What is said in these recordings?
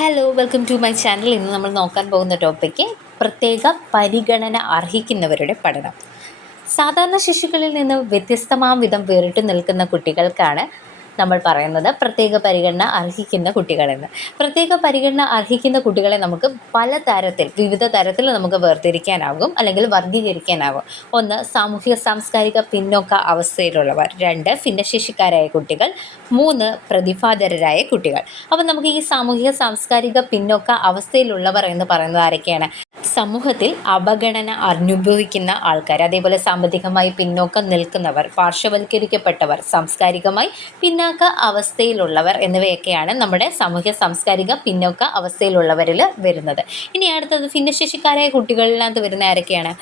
Hello welcome to my channel. ഇന്ന് നമ്മൾ നോക്കാൻ പോകുന്ന ടോപ്പിക്ക് പ്രത്യേക പരിഗണന അർഹിക്കുന്നവരുടെ പഠനം. സാധാരണ ശിശുക്കളിൽ നിന്ന് വ്യത്യസ്തമാം വിധം വേറിട്ട് നിൽക്കുന്ന കുട്ടികൾക്കാണ് നമ്മൾ പറയുന്നത് പ്രത്യേക പരിഗണന അർഹിക്കുന്ന കുട്ടികളെന്ന്. പ്രത്യേക പരിഗണന അർഹിക്കുന്ന കുട്ടികളെ നമുക്ക് വിവിധ തരത്തിൽ നമുക്ക് വേർതിരിക്കാനാകും അല്ലെങ്കിൽ വർഗീകരിക്കാനാകും. ഒന്ന്, സാമൂഹിക സാംസ്കാരിക പിന്നോക്ക അവസ്ഥയിലുള്ളവർ. രണ്ട്, ഭിന്നശേഷിക്കാരായ കുട്ടികൾ. മൂന്ന്, പ്രതിഭാധരരായ കുട്ടികൾ. അപ്പം നമുക്ക് ഈ സാമൂഹിക സാംസ്കാരിക പിന്നോക്ക അവസ്ഥയിലുള്ളവർ എന്ന് പറയുന്നത് ആരൊക്കെയാണ്? സമൂഹത്തിൽ അവഗണന അനുഭവിക്കുന്ന ആൾക്കാർ, അതേപോലെ സാമ്പത്തികമായി പിന്നോക്കം നിൽക്കുന്നവർ, പാർശ്വവൽക്കരിക്കപ്പെട്ടവർ, സാംസ്കാരികമായി പിന്നാക്ക അവസ്ഥയിലുള്ളവർ എന്നിവയൊക്കെയാണ് നമ്മുടെ സാമൂഹ്യ സാംസ്കാരിക പിന്നോക്ക അവസ്ഥയിലുള്ളവരിൽ വരുന്നത്. ഇനി അടുത്തത് ഭിന്നശേഷിക്കാരായ കുട്ടികളിനകത്ത് വരുന്ന ആരൊക്കെയാണ്?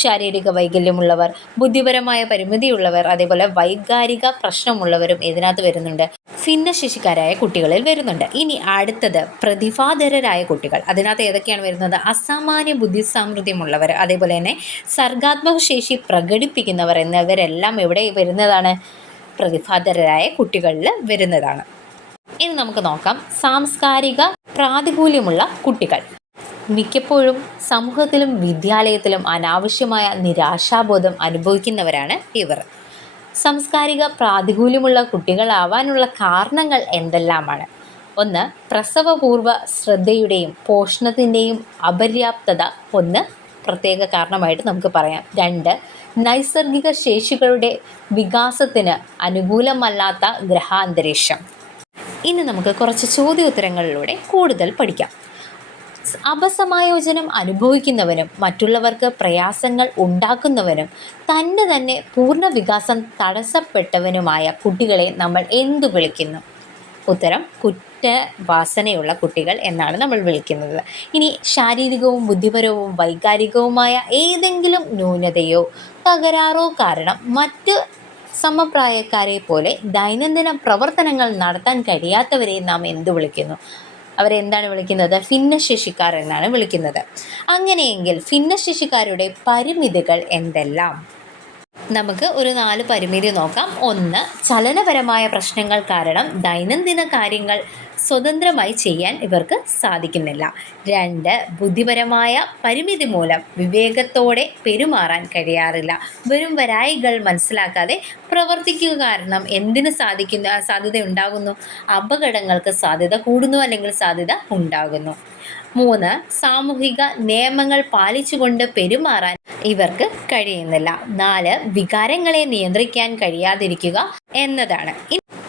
ശാരീരിക വൈകല്യമുള്ളവർ, ബുദ്ധിപരമായ പരിമിതിയുള്ളവർ, അതേപോലെ വൈകാരിക പ്രശ്നമുള്ളവരും ഇതിനകത്ത് വരുന്നുണ്ട്, ഭിന്നശേഷിക്കാരായ കുട്ടികളിൽ വരുന്നുണ്ട്. ഇനി അടുത്തത് പ്രതിഭാധരരായ കുട്ടികൾ. അതിനകത്ത് ഏതൊക്കെയാണ് വരുന്നത്? അസാമാന്യ ബുദ്ധിസാമർഥ്യമുള്ളവർ, അതേപോലെ തന്നെ സർഗാത്മക ശേഷി പ്രകടിപ്പിക്കുന്നവർ എന്നിവരെല്ലാം എവിടെ വരുന്നതാണ്? പ്രതിഭാധരരായ കുട്ടികളിൽ വരുന്നതാണ്. ഇനി നമുക്ക് നോക്കാം സാംസ്കാരിക പ്രാതികൂല്യമുള്ള കുട്ടികൾ. മിക്കപ്പോഴും സമൂഹത്തിലും വിദ്യാലയത്തിലും അനാവശ്യമായ നിരാശാബോധം അനുഭവിക്കുന്നവരാണ് ഇവർ. സാംസ്കാരിക പ്രാതികൂല്യമുള്ള കുട്ടികളാവാനുള്ള കാരണങ്ങൾ എന്തെല്ലാമാണ്? ഒന്ന്, പ്രസവപൂർവ്വ ശ്രദ്ധയുടെയും പോഷണത്തിൻ്റെയും അപര്യാപ്തത ഒന്ന് പ്രത്യേക കാരണമായിട്ട് നമുക്ക് പറയാം. രണ്ട്, നൈസർഗിക ശേഷികളുടെ വികാസത്തിന് അനുകൂലമല്ലാത്ത ഗ്രഹാന്തരീക്ഷം. ഇനി നമുക്ക് കുറച്ച് ചോദ്യോത്തരങ്ങളിലൂടെ കൂടുതൽ പഠിക്കാം. അപസമായോജനം അനുഭവിക്കുന്നവനും മറ്റുള്ളവർക്ക് പ്രയാസങ്ങൾ ഉണ്ടാക്കുന്നവനും തന്നെ പൂർണ്ണ വികാസം തടസ്സപ്പെട്ടവനുമായ കുട്ടികളെ നമ്മൾ എന്തു വിളിക്കുന്നു? ഉത്തരം, കുറ്റവാസനയുള്ള കുട്ടികൾ എന്നാണ് നമ്മൾ വിളിക്കുന്നത്. ഇനി ശാരീരികവും ബുദ്ധിപരവും വൈകാരികവുമായ ഏതെങ്കിലും ന്യൂനതയോ തകരാറോ കാരണം മറ്റ് സമപ്രായക്കാരെ പോലെ ദൈനംദിന പ്രവർത്തനങ്ങൾ നടത്താൻ കഴിയാത്തവരെ നാം എന്തു വിളിക്കുന്നു? അവരെന്താണ് വിളിക്കുന്നത്? ഭിന്നശേഷിക്കാർ എന്നാണ് വിളിക്കുന്നത്. അങ്ങനെയെങ്കിൽ ഭിന്നശേഷിക്കാരുടെ പരിമിതികൾ എന്തെല്ലാം? നമുക്ക് ഒരു 4 പരിമിതി നോക്കാം. ഒന്ന്, ചലനപരമായ പ്രശ്നങ്ങൾ കാരണം ദൈനംദിന കാര്യങ്ങൾ സ്വതന്ത്രമായി ചെയ്യാൻ ഇവർക്ക് സാധിക്കുന്നില്ല. രണ്ട്, ബുദ്ധിപരമായ പരിമിതി മൂലം വിവേകത്തോടെ പെരുമാറാൻ കഴിയാറില്ല. വെറും വരായികൾ മനസ്സിലാക്കാതെ പ്രവർത്തിക്കുക കാരണം എന്തിന് സാധ്യത ഉണ്ടാകുന്നു? അപകടങ്ങൾക്ക് സാധ്യത കൂടുന്നു അല്ലെങ്കിൽ സാധ്യത ഉണ്ടാകുന്നു. മൂന്ന്, സാമൂഹിക നിയമങ്ങൾ പാലിച്ചുകൊണ്ട് പെരുമാറാൻ ഇവർക്ക് കഴിയുന്നില്ല. 4, വികാരങ്ങളെ നിയന്ത്രിക്കാൻ കഴിയാതിരിക്കുക എന്നതാണ്.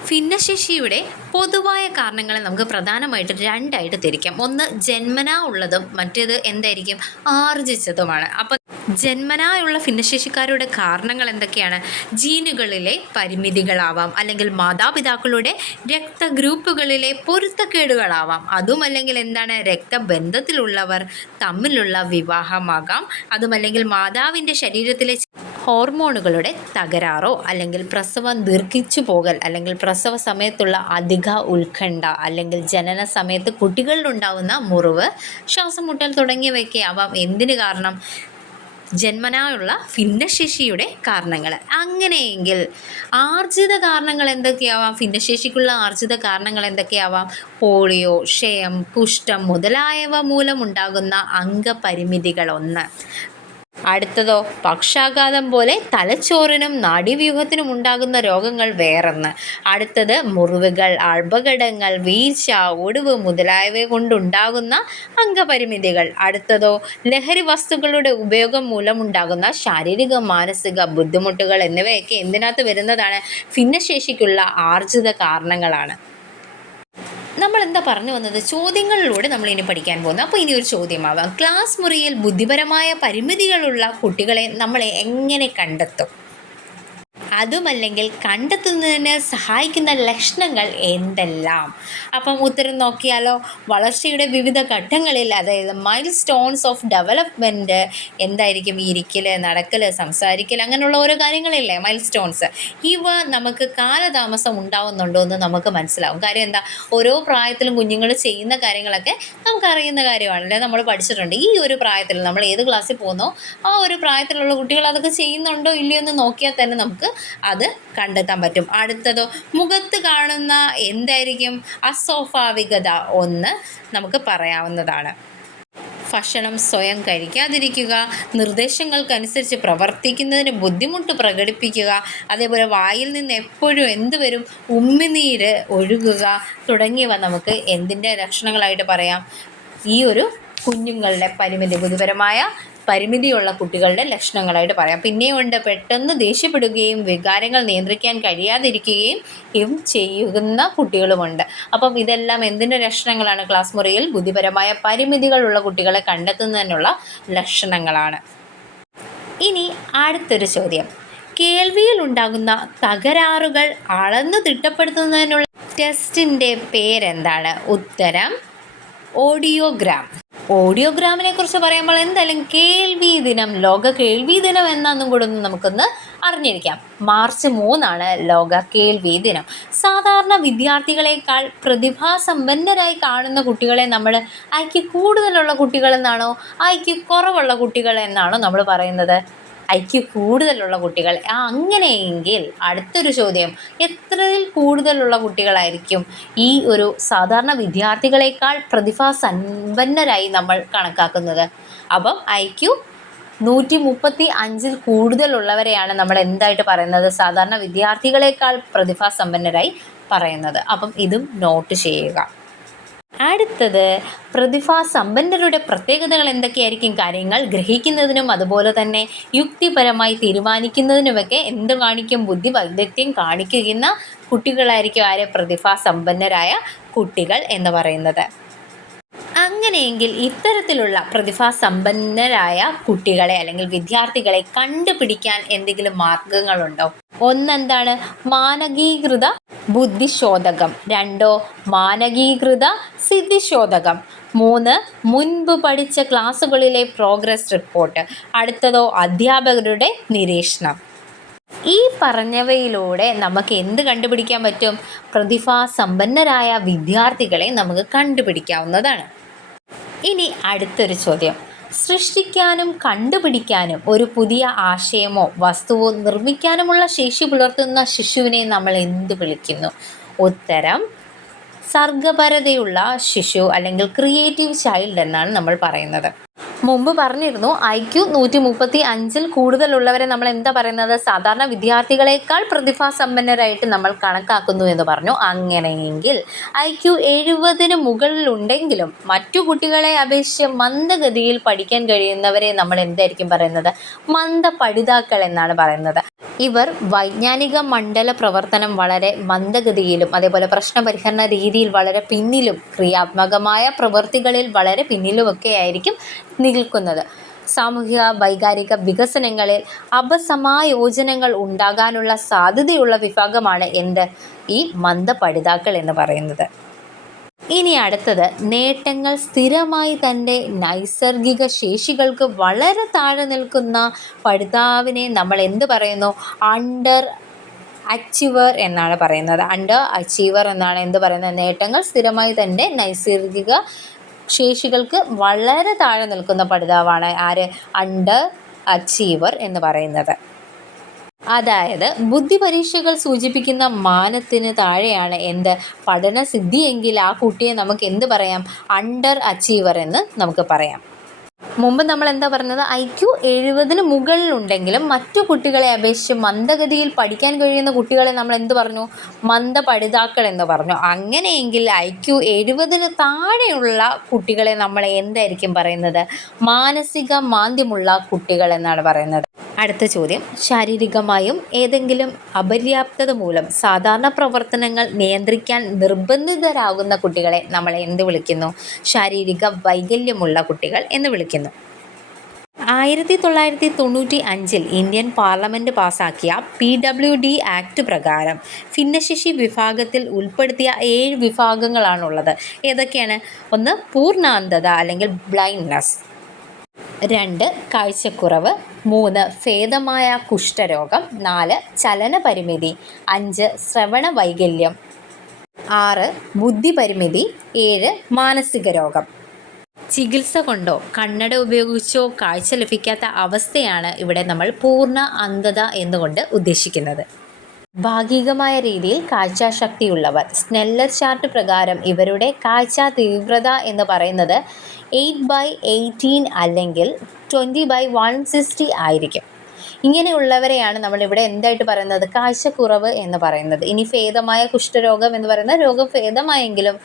ഭിന്നശേഷിയുടെ പൊതുവായ കാരണങ്ങളെ നമുക്ക് പ്രധാനമായിട്ട് 2ആയിട്ട് തിരിക്കാം. ഒന്ന്, ജന്മനാ ഉള്ളതും മറ്റേത് എന്തായിരിക്കും? ആർജിച്ചതുമാണ്. അപ്പം ജന്മനാ ഉള്ള ഭിന്നശേഷിക്കാരുടെ കാരണങ്ങൾ എന്തൊക്കെയാണ്? ജീനുകളിലെ പരിമിതികളാവാം, അല്ലെങ്കിൽ മാതാപിതാക്കളുടെ രക്തഗ്രൂപ്പുകളിലെ പൊരുത്തക്കേടുകളാവാം, അതുമല്ലെങ്കിൽ എന്താണ്, രക്തബന്ധത്തിലുള്ളവർ തമ്മിലുള്ള വിവാഹമാകാം, അതുമല്ലെങ്കിൽ മാതാവിൻ്റെ ശരീരത്തിലെ ഹോർമോണുകളുടെ തകരാറോ, അല്ലെങ്കിൽ പ്രസവം ദീർഘിച്ചു പോകൽ, അല്ലെങ്കിൽ പ്രസവ സമയത്തുള്ള അധിക ഉത്കണ്ഠ, അല്ലെങ്കിൽ ജനന സമയത്ത് കുട്ടികളിലുണ്ടാകുന്ന മുറിവ്, ശ്വാസം മുട്ടൽ തുടങ്ങിയവയൊക്കെ ആവാം എന്തിന് കാരണം? ജന്മനായുള്ള ഭിന്നശേഷിയുടെ കാരണങ്ങൾ. അങ്ങനെയെങ്കിൽ ആർജിത കാരണങ്ങൾ എന്തൊക്കെയാവാം? ഭിന്നശേഷിക്കുള്ള ആർജിത കാരണങ്ങൾ എന്തൊക്കെയാവാം? പോളിയോ, ക്ഷയം, കുഷ്ഠം മുതലായവ മൂലമുണ്ടാകുന്ന അംഗപരിമിതികൾ ഒന്ന്. അടുത്തതോ, പക്ഷാഘാതം പോലെ തലച്ചോറിനും നാഡീവ്യൂഹത്തിനും ഉണ്ടാകുന്ന രോഗങ്ങൾ വേറൊന്ന്. അടുത്തത്, മുറിവുകൾ, അപകടങ്ങൾ, വീഴ്ച, ഒടിവ് മുതലായവ കൊണ്ടുണ്ടാകുന്ന അംഗപരിമിതികൾ. അടുത്തതോ, ലഹരി വസ്തുക്കളുടെ ഉപയോഗം മൂലമുണ്ടാകുന്ന ശാരീരിക മാനസിക ബുദ്ധിമുട്ടുകൾ എന്നിവയൊക്കെ എന്തിനകത്ത് വരുന്നതാണ്? ഭിന്നശേഷിക്കുള്ള ആർജിത കാരണങ്ങളാണ്. നമ്മൾ എന്താ പറഞ്ഞു വന്നത്? ചോദ്യങ്ങളിലൂടെ നമ്മൾ ഇനി പഠിക്കാൻ പോകുന്നത്. അപ്പോൾ ഇനി ഒരു ചോദ്യമാവാം, ക്ലാസ് മുറിയിൽ ബുദ്ധിപരമായ പരിമിതികളുള്ള കുട്ടികളെ നമ്മൾ എങ്ങനെ കണ്ടെത്തും? അതുമല്ലെങ്കിൽ കണ്ടെത്തുന്നതിന് സഹായിക്കുന്ന ലക്ഷണങ്ങൾ എന്തെല്ലാം? അപ്പം ഉത്തരം നോക്കിയാലോ. വളർച്ചയുടെ വിവിധ ഘട്ടങ്ങളിൽ, അതായത് മൈൽ സ്റ്റോൺസ് ഓഫ് ഡെവലപ്മെൻറ്റ് എന്തായിരിക്കും? ഇരിക്കൽ, നടക്കൽ, സംസാരിക്കൽ, അങ്ങനെയുള്ള ഓരോ കാര്യങ്ങളില്ലേ മൈൽ സ്റ്റോൺസ്. ഇവ നമുക്ക് കാലതാമസം ഉണ്ടാവുന്നുണ്ടോ എന്ന് നമുക്ക് മനസ്സിലാവും. കാര്യം എന്താ? ഓരോ പ്രായത്തിലും കുഞ്ഞുങ്ങൾ ചെയ്യുന്ന കാര്യങ്ങളൊക്കെ നമുക്കറിയുന്ന കാര്യമാണല്ലേ, നമ്മൾ പഠിച്ചിട്ടുണ്ട്. ഈ ഒരു പ്രായത്തിൽ നമ്മൾ ഏത് ക്ലാസ്സിൽ പോകുന്നോ ആ ഒരു പ്രായത്തിലുള്ള കുട്ടികൾ അതൊക്കെ ചെയ്യുന്നുണ്ടോ ഇല്ലയോ എന്ന് നോക്കിയാൽ തന്നെ നമുക്ക് അത് കണ്ടെത്താൻ പറ്റും. അടുത്തതോ, മുഖത്ത് കാണുന്ന എന്തായിരിക്കും അസ്വാഭാവികത? ഒന്ന് നമുക്ക് പറയാവുന്നതാണ്. ഭക്ഷണം സ്വയം കഴിക്കാതിരിക്കുക, നിർദ്ദേശങ്ങൾക്കനുസരിച്ച് പ്രവർത്തിക്കുന്നതിന് ബുദ്ധിമുട്ട് പ്രകടിപ്പിക്കുക, അതേപോലെ വായിൽ നിന്ന് എപ്പോഴും എന്ത് വരും, ഉമിനീര് ഒഴുകുക തുടങ്ങിയവ നമുക്ക് എന്തിൻ്റെ ലക്ഷണങ്ങളായിട്ട് പറയാം? ഈ ഒരു കുഞ്ഞുങ്ങളുടെ പരിമിതി, ബുദ്ധിപരമായ പരിമിതിയുള്ള കുട്ടികളുടെ ലക്ഷണങ്ങളായിട്ട് പറയാം. പിന്നെയുണ്ട് പെട്ടെന്ന് ദേഷ്യപ്പെടുകയും വികാരങ്ങൾ നിയന്ത്രിക്കാൻ കഴിയാതിരിക്കുകയും ചെയ്യുന്ന കുട്ടികളുമുണ്ട്. അപ്പം ഇതെല്ലാം എന്തിൻ്റെ ലക്ഷണങ്ങളാണ്? ക്ലാസ് മുറിയിൽ ബുദ്ധിപരമായ പരിമിതികളുള്ള കുട്ടികളെ കണ്ടെത്തുന്നതിനുള്ള ലക്ഷണങ്ങളാണ്. ഇനി അടുത്തൊരു ചോദ്യം, കേൾവിയിൽ ഉണ്ടാകുന്ന തകരാറുകൾ അളന്ന് തിട്ടപ്പെടുത്തുന്നതിനുള്ള ടെസ്റ്റിൻ്റെ പേരെന്താണ്? ഉത്തരം ഓഡിയോഗ്രാം. ഓഡിയോഗ്രാമിനെ കുറിച്ച് പറയുമ്പോൾ എന്തായാലും കേൾവി ദിനം, ലോക കേൾവി ദിനം എന്നാന്നും കൂടെ ഒന്ന് നമുക്കൊന്ന് അറിഞ്ഞിരിക്കാം. മാർച്ച് 3 ലോക കേൾവി ദിനം. സാധാരണ വിദ്യാർത്ഥികളെക്കാൾ പ്രതിഭാസമ്പന്നരായി കാണുന്ന കുട്ടികളെ നമ്മൾ ഐക്യു കൂടുതലുള്ള കുട്ടികളെന്നാണോ ഐക്യു കുറവുള്ള കുട്ടികൾ എന്നാണോ നമ്മൾ പറയുന്നത്? ഐക്യു കൂടുതലുള്ള കുട്ടികൾ. അങ്ങനെയെങ്കിൽ അടുത്തൊരു ചോദ്യം, എത്രയിൽ കൂടുതലുള്ള കുട്ടികളായിരിക്കും ഈ ഒരു സാധാരണ വിദ്യാർത്ഥികളെക്കാൾ പ്രതിഭാസമ്പന്നരായി നമ്മൾ കണക്കാക്കുന്നത്? അപ്പം ഐക്യു 135 കൂടുതലുള്ളവരെയാണ് നമ്മൾ എന്തായിട്ട് പറയുന്നത്? സാധാരണ വിദ്യാർത്ഥികളെക്കാൾ പ്രതിഭാസമ്പന്നരായി പറയുന്നത്. അപ്പം ഇതും നോട്ട് ചെയ്യുക. അടുത്തത്, പ്രതിഭാസമ്പന്നരുടെ പ്രത്യേകതകൾ എന്തൊക്കെയായിരിക്കും? കാര്യങ്ങൾ ഗ്രഹിക്കുന്നതിനും അതുപോലെ തന്നെ യുക്തിപരമായി തീരുമാനിക്കുന്നതിനുമൊക്കെ എന്ത് കാണിക്കും? ബുദ്ധി വൈദഗ്ധ്യം കാണിക്കുന്ന കുട്ടികളായിരിക്കും ആര്? പ്രതിഭാസമ്പന്നരായ കുട്ടികൾ എന്ന് പറയുന്നത്. അങ്ങനെയെങ്കിൽ ഇത്തരത്തിലുള്ള പ്രതിഭാസമ്പന്നരായ കുട്ടികളെ അല്ലെങ്കിൽ വിദ്യാർത്ഥികളെ കണ്ടുപിടിക്കാൻ എന്തെങ്കിലും മാർഗങ്ങളുണ്ടോ? ഒന്നെന്താണ്? മാനകീകൃത ബുദ്ധിശോധകം. 2 മാനകീകൃത സിദ്ധിശോധകം. 3 മുൻപ് പഠിച്ച ക്ലാസ്സുകളിലെ പ്രോഗ്രസ് റിപ്പോർട്ട്. അടുത്തതോ, അധ്യാപകരുടെ നിരീക്ഷണം. ഈ പറഞ്ഞവയിലൂടെ നമുക്ക് എന്ത് കണ്ടുപിടിക്കാൻ പറ്റും? പ്രതിഭാസമ്പന്നരായ വിദ്യാർത്ഥികളെ നമുക്ക് കണ്ടുപിടിക്കാവുന്നതാണ്. ഇനി അടുത്തൊരു ചോദ്യം, സൃഷ്ടിക്കാനും കണ്ടുപിടിക്കാനും ഒരു പുതിയ ആശയമോ വസ്തുവോ നിർമ്മിക്കാനുമുള്ള ശേഷി പുലർത്തുന്ന ശിശുവിനെ നമ്മൾ എന്ത് വിളിക്കുന്നു? ഉത്തരം സർഗപരതയുള്ള ശിശു അല്ലെങ്കിൽ ക്രിയേറ്റീവ് ചൈൽഡ് എന്നാണ് നമ്മൾ പറയുന്നത്. മുമ്പ് പറഞ്ഞിരുന്നു ഐക്യു 135 കൂടുതലുള്ളവരെ നമ്മൾ എന്താ പറയുന്നത്? സാധാരണ വിദ്യാർത്ഥികളെക്കാൾ പ്രതിഭാസമ്പന്നരായിട്ട് നമ്മൾ കണക്കാക്കുന്നു എന്ന് പറഞ്ഞു. അങ്ങനെയെങ്കിൽ ഐക്യു 70 മുകളിലുണ്ടെങ്കിലും മറ്റു കുട്ടികളെ അപേക്ഷിച്ച് മന്ദഗതിയിൽ പഠിക്കാൻ കഴിയുന്നവരെ നമ്മൾ എന്തായിരിക്കും പറയുന്നത്? മന്ദപഠിതാക്കൾ എന്നാണ് പറയുന്നത്. ഇവർ വൈജ്ഞാനിക മണ്ഡല പ്രവർത്തനം വളരെ മന്ദഗതിയിലും അതേപോലെ പ്രശ്നപരിഹരണ രീതിയിൽ വളരെ പിന്നിലും ക്രിയാത്മകമായ പ്രവൃത്തികളിൽ വളരെ പിന്നിലുമൊക്കെ ആയിരിക്കും നിൽക്കുന്നത്. സാമൂഹിക വൈകാരിക വികസനങ്ങളിൽ അപസമായോജനങ്ങൾ ഉണ്ടാകാനുള്ള സാധ്യതയുള്ള വിഭാഗമാണ് ഈ മന്ദപഠിതാക്കൾ എന്ന് പറയുന്നത്. ഇനി അടുത്തത്, നേട്ടങ്ങൾ സ്ഥിരമായി തൻ്റെ നൈസർഗിക ശേഷികൾക്ക് വളരെ താഴെ നിൽക്കുന്ന പഠിതാവിനെ നമ്മൾ എന്ത് പറയുന്നു? അണ്ടർ അച്ചീവർ എന്നാണ് പറയുന്നത്. അണ്ടർ അച്ചീവർ എന്നാണ് എന്ത് പറയുന്നത്? നേട്ടങ്ങൾ സ്ഥിരമായി തൻ്റെ നൈസർഗിക ശേഷികൾക്ക് വളരെ താഴെ നിൽക്കുന്ന പഠിതാവാണ് ആര്? അണ്ടർ അച്ചീവർ എന്ന് പറയുന്നത്. അതായത് ബുദ്ധി പരീക്ഷകൾ സൂചിപ്പിക്കുന്ന മാനത്തിന് താഴെയാണ് പഠനസിദ്ധിയെങ്കിൽ ആ കുട്ടിയെ നമുക്ക് എന്ത് പറയാം? അണ്ടർ അച്ചീവർ എന്ന് നമുക്ക് പറയാം. മുമ്പ് നമ്മൾ എന്താ പറഞ്ഞത്? ഐക്യു 70 മുകളിലുണ്ടെങ്കിലും മറ്റു കുട്ടികളെ അപേക്ഷിച്ച് മന്ദഗതിയിൽ പഠിക്കാൻ കഴിയുന്ന കുട്ടികളെ നമ്മൾ എന്ത് പറഞ്ഞു? മന്ദപഠിതാക്കൾ എന്ന് പറഞ്ഞു. അങ്ങനെയെങ്കിൽ ഐക്യു 70 താഴെയുള്ള കുട്ടികളെ നമ്മൾ എന്തായിരിക്കും പറയുന്നത്? മാനസിക മാന്ദ്യമുള്ള കുട്ടികൾ എന്നാണ് പറയുന്നത്. അടുത്ത ചോദ്യം, ശാരീരികമായും ഏതെങ്കിലും അപര്യാപ്തത മൂലം സാധാരണ പ്രവർത്തനങ്ങൾ നിയന്ത്രിക്കാൻ നിർബന്ധിതരാകുന്ന കുട്ടികളെ നമ്മൾ എന്ത് വിളിക്കുന്നു? ശാരീരിക വൈകല്യമുള്ള കുട്ടികൾ എന്ന് വിളിക്കുന്നു. 1995 ഇന്ത്യൻ പാർലമെൻറ്റ് പാസാക്കിയ PWD ആക്ട് പ്രകാരം ഭിന്നശേഷി വിഭാഗത്തിൽ ഉൾപ്പെടുത്തിയ 7 വിഭാഗങ്ങളാണുള്ളത്. ഏതൊക്കെയാണ്? 1 പൂർണ്ണാന്ധത അല്ലെങ്കിൽ ബ്ലൈൻഡ്നെസ്, 2 കാഴ്ചക്കുറവ്, 3 ഭേദമായ കുഷ്ഠരോഗം, 4 ചലനപരിമിതി, 5 ശ്രവണ വൈകല്യം, 6 ബുദ്ധിപരിമിതി, 7 മാനസിക രോഗം. ചികിത്സ കൊണ്ടോ കണ്ണട ഉപയോഗിച്ചോ കാഴ്ച ലഭിക്കാത്ത അവസ്ഥയാണ് ഇവിടെ നമ്മൾ പൂർണ്ണ അന്ധത എന്നുകൊണ്ട് ഉദ്ദേശിക്കുന്നത്. ഭാഗികമായ രീതിയിൽ കാഴ്ചാശക്തിയുള്ളവർ. സ്നെല്ലർ ചാർട്ട് പ്രകാരം ഇവരുടെ കാഴ്ച തീവ്രത എന്ന് പറയുന്നത് 8/18 അല്ലെങ്കിൽ 20/160 ആയിരിക്കും. ഇങ്ങനെയുള്ളവരെയാണ് നമ്മളിവിടെ എന്തായിട്ട് പറയുന്നത്? കാഴ്ചക്കുറവ് എന്ന് പറയുന്നത്. ഇനി ഭേദമായ കുഷ്ഠരോഗം എന്ന് പറയുന്ന രോഗം ഭേദമായെങ്കിലും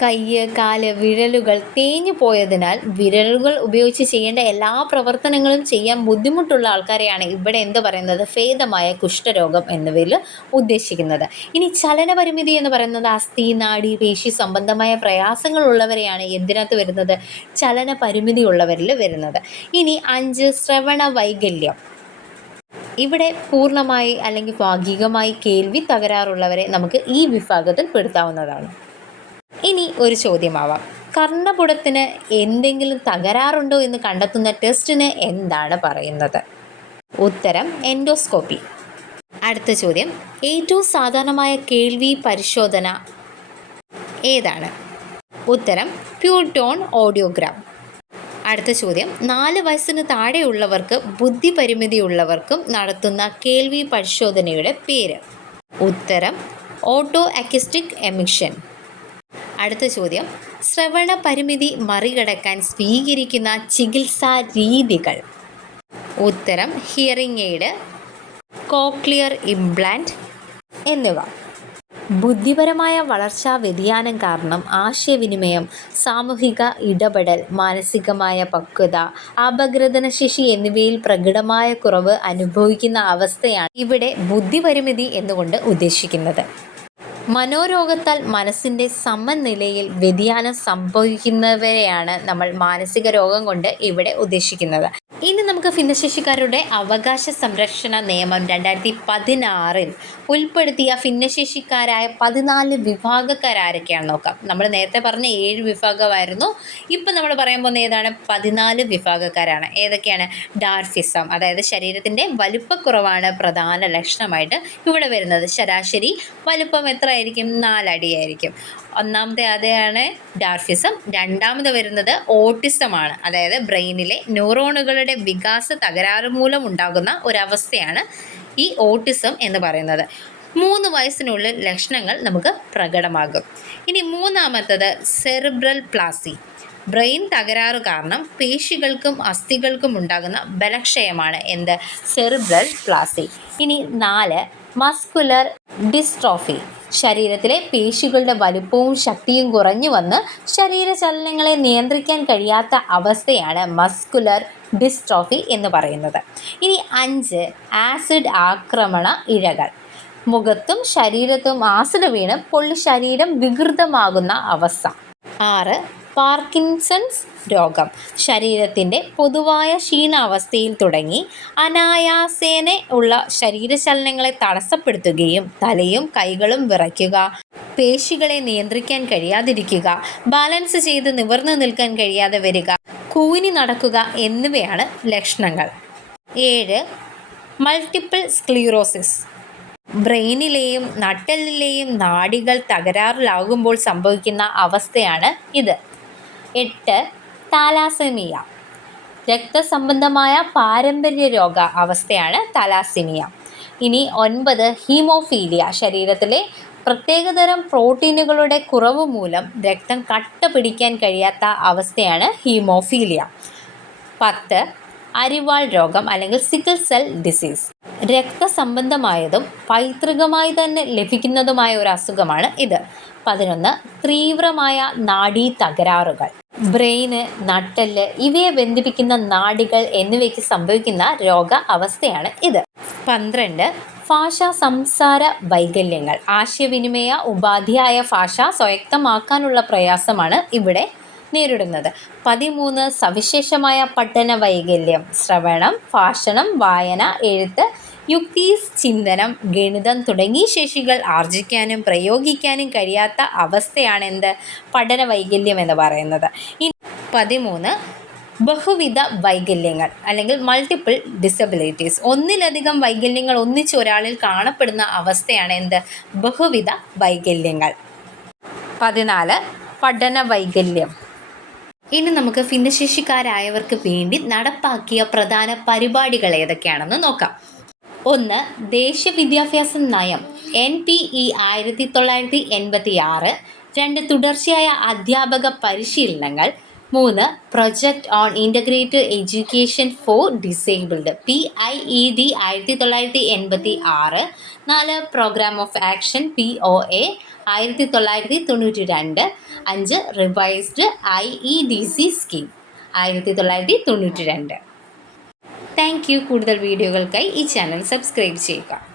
കയ്യ്, കാല്, വിരലുകൾ തേഞ്ഞു പോയതിനാൽ വിരലുകൾ ഉപയോഗിച്ച് ചെയ്യേണ്ട എല്ലാ പ്രവർത്തനങ്ങളും ചെയ്യാൻ ബുദ്ധിമുട്ടുള്ള ആൾക്കാരെയാണ് ഇവിടെ എന്ത് പറയുന്നത്? ഭേദമായ കുഷ്ഠരോഗം എന്നിവയിൽ ഉദ്ദേശിക്കുന്നത്. ഇനി ചലനപരിമിതി എന്ന് പറയുന്നത് അസ്ഥി, നാഡി, പേശി സംബന്ധമായ പ്രയാസങ്ങളുള്ളവരെയാണ് എന്തിനകത്ത് വരുന്നത്? ചലനപരിമിതി ഉള്ളവരിൽ വരുന്നത്. ഇനി 5 ശ്രവണ വൈകല്യം. ഇവിടെ പൂർണ്ണമായി അല്ലെങ്കിൽ ഭാഗികമായി കേൾവി തകരാറുള്ളവരെ നമുക്ക് ഈ വിഭാഗത്തിൽ പെടുത്താവുന്നതാണ്. ഇനി ഒരു ചോദ്യമാവാം, കർണപുടത്തിന് എന്തെങ്കിലും തകരാറുണ്ടോ എന്ന് കണ്ടെത്തുന്ന ടെസ്റ്റിന് എന്താണ് പറയുന്നത്? ഉത്തരം എൻഡോസ്കോപ്പി. അടുത്ത ചോദ്യം, ഏറ്റവും സാധാരണമായ കേൾവി പരിശോധന ഏതാണ്? ഉത്തരം പ്യൂർടോൺ ഓഡിയോഗ്രാം. അടുത്ത ചോദ്യം, 4 വയസ്സിന് താഴെയുള്ളവർക്ക് ബുദ്ധിപരിമിതിയുള്ളവർക്കും നടത്തുന്ന കേൾവി പരിശോധനയുടെ പേര്? ഉത്തരം ഓട്ടോ അക്യൂസ്റ്റിക് എമിഷൻ. അടുത്ത ചോദ്യം, ശ്രവണ പരിമിതി മറികടക്കാൻ സ്വീകരിക്കുന്ന ചികിത്സാ രീതികൾ? ഉത്തരം ഹിയറിംഗ് എയ്ഡ്, കോക്ലിയർ ഇംപ്ലാന്റ് എന്നിവ. ബുദ്ധിപരമായ വളർച്ചാ വ്യതിയാനം കാരണം ആശയവിനിമയം, സാമൂഹിക ഇടപെടൽ, മാനസികമായ പക്വത, അപഗ്രഥനശേഷി എന്നിവയിൽ പ്രകടമായ കുറവ് അനുഭവിക്കുന്ന അവസ്ഥയാണ് ഇവിടെ ബുദ്ധിപരിമിതി എന്നുകൊണ്ട് ഉദ്ദേശിക്കുന്നത്. മനോരോഗത്താൽ മനസ്സിൻ്റെ സമനിലയിൽ വ്യതിയാനം സംഭവിക്കുന്നവരെയാണ് നമ്മൾ മാനസിക രോഗം കൊണ്ട് ഇവിടെ ഉദ്ദേശിക്കുന്നത്. ഇനി നമുക്ക് ഭിന്നശേഷിക്കാരുടെ അവകാശ സംരക്ഷണ നിയമം 2016 ഉൾപ്പെടുത്തിയ ഭിന്നശേഷിക്കാരായ 14 വിഭാഗക്കാരൊക്കെയാണെന്ന് നോക്കാം. നമ്മൾ നേരത്തെ പറഞ്ഞ 7 വിഭാഗമായിരുന്നു. ഇപ്പം നമ്മൾ പറയാൻ പോകുന്ന ഏതാണ്? 14 വിഭാഗക്കാരാണ്. ഏതൊക്കെയാണ്? ഡാർഫിസം, അതായത് ശരീരത്തിൻ്റെ വലുപ്പക്കുറവാണ് പ്രധാന ലക്ഷണമായിട്ട് ഇവിടെ വരുന്നത്. ശരാശരി വലുപ്പം എത്രയായിരിക്കും? 4 അടിയായിരിക്കും. ഒന്നാമത്തെ അതാണ് ഡാർഫിസം. രണ്ടാമത് വരുന്നത് ഓട്ടിസമാണ്, അതായത് ബ്രെയിനിലെ ന്യൂറോണുകളുടെ വികാസ തകരാറ് മൂലം ഉണ്ടാകുന്ന ഒരവസ്ഥയാണ് ഈ ഓട്ടിസം എന്ന് പറയുന്നത്. 3 വയസ്സിനുള്ളിൽ ലക്ഷണങ്ങൾ നമുക്ക് പ്രകടമാകും. ഇനി മൂന്നാമത്തത് സെറിബ്രൽ പ്ലാസി. ബ്രെയിൻ തകരാറ് കാരണം പേശികൾക്കും അസ്ഥികൾക്കും ഉണ്ടാകുന്ന ബലക്ഷയമാണ് എന്ത്? സെറിബ്രൽ പ്ലാസി. ഇനി 4 മസ്കുലർ ഡിസ്ട്രോഫി. ശരീരത്തിലെ പേശികളുടെ വലുപ്പവും ശക്തിയും കുറഞ്ഞു വന്ന് ശരീരചലനങ്ങളെ നിയന്ത്രിക്കാൻ കഴിയാത്ത അവസ്ഥയാണ് മസ്കുലർ ഡിസ്ട്രോഫി എന്ന് പറയുന്നത്. ഇനി 5 ആസിഡ് ആക്രമണ ഇഴകൾ. മുഖത്തും ശരീരത്തും ആസിഡ് വീണ് പൊള്ളി ശരീരം വികൃതമാകുന്ന അവസ്ഥ. 6 പാർക്കിൻസൺസ് രോഗം. ശരീരത്തിൻ്റെ പൊതുവായ ക്ഷീണാവസ്ഥയിൽ തുടങ്ങി അനായാസേന ഉള്ള ശരീരചലനങ്ങളെ തടസ്സപ്പെടുത്തുകയും തലയും കൈകളും വിറയ്ക്കുക, പേശികളെ നിയന്ത്രിക്കാൻ കഴിയാതിരിക്കുക, ബാലൻസ് ചെയ്ത് നിവർന്നു നിൽക്കാൻ കഴിയാതെ വരിക, കൂനി നടക്കുക എന്നിവയാണ് ലക്ഷണങ്ങൾ. 7 മൾട്ടിപ്പിൾ സ്ക്ലീറോസിസ്. ബ്രെയിനിലെയും നട്ടെല്ലിലെയും നാഡികൾ തകരാറിലാകുമ്പോൾ സംഭവിക്കുന്ന അവസ്ഥയാണ് ഇത്. 8 താലാസെമിയ. രക്തസംബന്ധമായ പാരമ്പര്യ രോഗ അവസ്ഥയാണ് താലാസെമിയ. ഇനി 9 ഹീമോഫീലിയ. ശരീരത്തിലെ പ്രത്യേകതരം പ്രോട്ടീനുകളുടെ കുറവ് മൂലം രക്തം കട്ട പിടിക്കാൻ കഴിയാത്ത അവസ്ഥയാണ് ഹീമോഫീലിയ. 10 അരിവാൾ രോഗം അല്ലെങ്കിൽ സിക്കിൾ സെൽ ഡിസീസ്. രക്തസംബന്ധമായതും പൈതൃകമായി തന്നെ ലഭിക്കുന്നതുമായ ഒരു അസുഖമാണ് ഇത്. 11 തീവ്രമായ നാഡീ തകരാറുകൾ. ബ്രെയിന്, നട്ടെല്ല് ഇവയെ ബന്ധിപ്പിക്കുന്ന നാഡികൾ എന്നിവയ്ക്ക് സംഭവിക്കുന്ന രോഗ അവസ്ഥയാണ് ഇത്. 12 ഭാഷാ സംസാര വൈകല്യങ്ങൾ. ആശയവിനിമയ ഉപാധിയായ ഭാഷ സ്വായത്തമാക്കാനുള്ള പ്രയാസമാണ് ഇവിടെ നേരിടുന്നത്. 13 സവിശേഷമായ പഠന വൈകല്യം. ശ്രവണം, ഭാഷണം, വായന, എഴുത്ത്, യുക്തി, ചിന്തനം, ഗണിതം തുടങ്ങിയ ശേഷികൾ ആർജിക്കാനും പ്രയോഗിക്കാനും കഴിയാത്ത അവസ്ഥയാണ് എന്ത്? പഠന വൈകല്യം എന്ന് പറയുന്നത്. 13 ബഹുവിധ വൈകല്യങ്ങൾ അല്ലെങ്കിൽ മൾട്ടിപ്പിൾ ഡിസബിലിറ്റീസ്. ഒന്നിലധികം വൈകല്യങ്ങൾ ഒന്നിച്ച് ഒരാളിൽ കാണപ്പെടുന്ന അവസ്ഥയാണ് എന്ത്? ബഹുവിധ വൈകല്യങ്ങൾ. 14 പഠന വൈകല്യം. ഇനി നമുക്ക് ഭിന്നശേഷിക്കാരായവർക്ക് വേണ്ടി നടപ്പാക്കിയ പ്രധാന പരിപാടികൾ ഏതൊക്കെയാണെന്ന് നോക്കാം. 1. ദേശീയ വിദ്യാഭ്യാസ നയം NPE 1986. 2. തുടർച്ചയായ അധ്യാപക പരിശീലനങ്ങൾ. 3. Project on integrated education for disabled PIED 1986. 4. Programme of action POA 1992. 5. Revised IEDC scheme 1992. Thank you. കൂടുതൽ വീഡിയോകൾക്കായി ഈ ചാനൽ സബ്സ്ക്രൈബ് ചെയ്യുക.